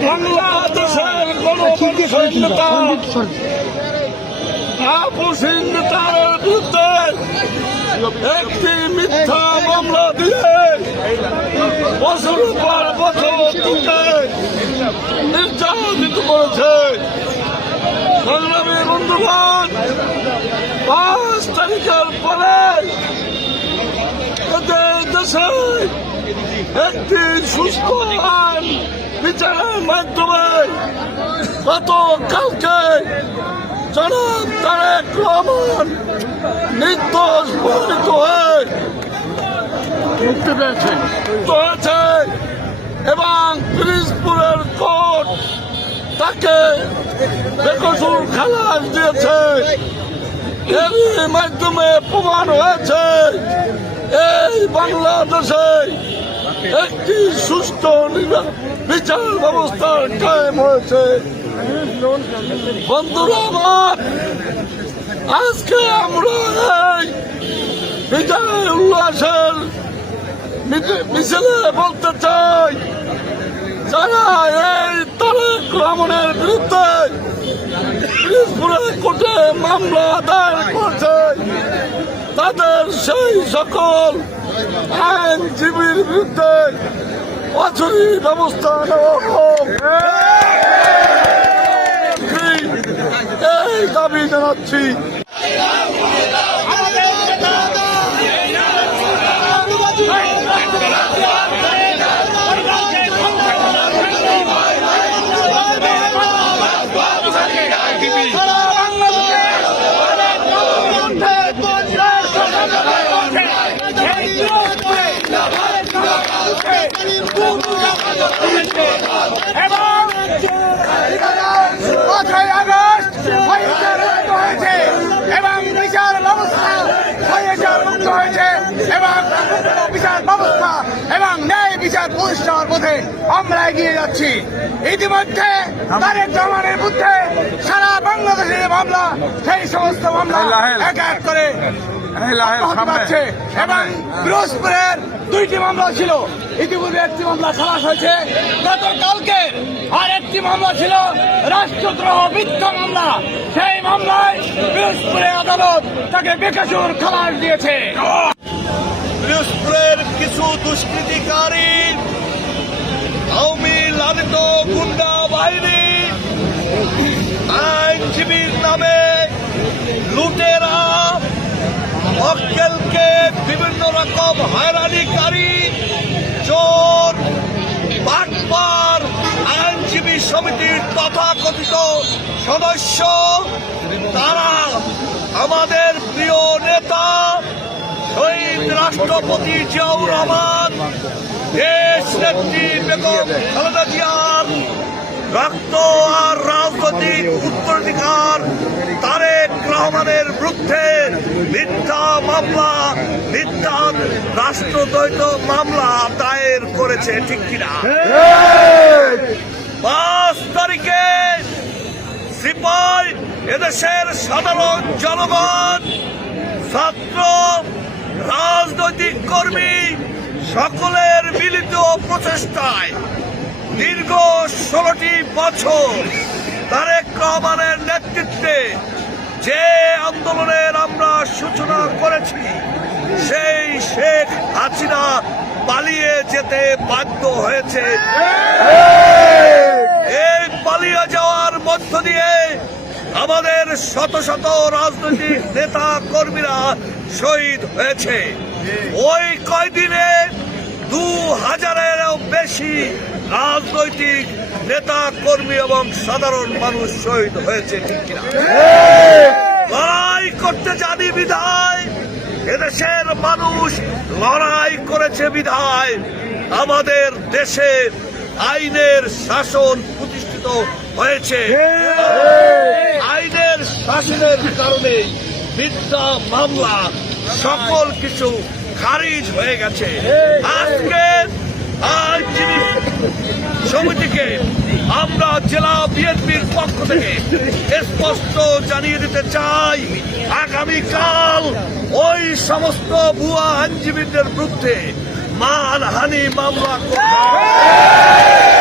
বাংলাদেশের গণমানুষের নেতা আবু সিং নেতার বিরুদ্ধে একটি মিথ্যা মামলা দিয়ে বছর পর বছর নির্যাতিত করেছে সংগ্রামী বন্ধুগণ পাঁচ তারিখের পরে দেশে একটি সুস্থ আইন বিচারের মাধ্যমে গত কালকে জনাব তারেক রহমান নির্দোষ প্রমাণিত হয়ে মুক্তি এবং পিরিজপুরের কোর্ট তাকে বেকসুর খালাস দিয়েছে। এর মাধ্যমে প্রমাণ হয়েছে এই বাংলাদেশে একটি সুস্থ বিচার ব্যবস্থা কায়েম হয়েছে। বন্ধুরা আমার, আজকে আমরা এই বিজয় উল্লাসের মিছিলে বলতে চাই, যারা এই তারেক রহমানের বিরুদ্ধে পিরিজপুরের কোর্টে মামলা দায়ের করছে, তাদের সেই সকল আইনজীবীর বিরুদ্ধে অচুরি ব্যবস্থা নেওয়া হোক। এই দাবি জানাচ্ছি। পাঁচই আগস্ট হয়েছে হয়েছে এবং বিচার ব্যবস্থা হয়েছে মুক্ত হয়েছে এবং বিচার ব্যবস্থা এবং ন্যায় বিচার প্রতিষ্ঠার পথে আমরা এগিয়ে যাচ্ছি ইতিমধ্যে তারেক রহমানের বিরুদ্ধে সারা বাংলাদেশে যে মামলা সেই সমস্ত মামলা এক এক করে পাচ্ছে এবং পিরোজপুরের দুইটি মামলা ছিল। ইতিপূর্বে একটি মামলা খালাস হয়েছে। গতকালকে আর একটি মামলা ছিল। রাষ্ট্রদ্রোহ মিথ্যা মামলা। সেই মামলায় পিরোজপুরে আদালত তাকে বেকাসুর খালাস দিয়েছে। পিরোজপুরের কিছু দুষ্কৃতিকারী আওয়ামী লালিত গুন্ডা বাহিনী আইনজীবীর নামে লুটেরা মক্কেলকে বিভিন্ন রকম হয়রানিকারী চোর, বাটপার, আইনজীবী সমিতির তথাকথিত সদস্য, তারা আমাদের প্রিয় নেতা, শহীদ রাষ্ট্রপতি জিয়াউর রহমান, দেশ নেত্রী বেগম খালেদা জিয়ার রক্ত আর রাজনৈতিক উত্তরাধিকার তারেক রহমানের বিরুদ্ধে মামলা মিথ্যা রাষ্ট্রদ্বৈত মামলা দায়ের করেছে, ঠিক কিনা? পাঁচ তারিখে সিপাই এদেশের সাধারণ জনগণ, ছাত্র, রাজনৈতিক কর্মী সকলের মিলিত প্রচেষ্টায় দীর্ঘ ষোলোটি বছর তারেক রহমানের নেতৃত্বে যে আন্দোলনের আমরা সূচনা করেছি, সেই শেখ হাসিনা পালিয়ে যেতে বাধ্য হয়েছে। এই পালিয়ে যাওয়ার মধ্য দিয়ে আমাদের শত শত রাজনৈতিক নেতা কর্মীরা শহীদ হয়েছে। ওই কয়দিনে দু হাজারেরও বেশি রাজনৈতিক নেতা, কর্মী এবং সাধারণ মানুষ শহীদ হয়েছে ঠিক কিনা? লড়াই করতে জানি বিধায় এদেশের মানুষ লড়াই করেছে বিধায় আমাদের দেশে আইনের শাসন প্রতিষ্ঠিত হয়েছে। আইনের শাসনের কারণে মিথ্যা মামলা, সকল কিছু খারিজ হয়ে গেছে। আজকে আইনজীবী সমিতিকে আমরা জেলা বিএনপির পক্ষ থেকে স্পষ্ট জানিয়ে দিতে চাই, আগামীকাল ওই সমস্ত ভুয়া আইনজীবীদের বিরুদ্ধে মানহানি মামলা করবে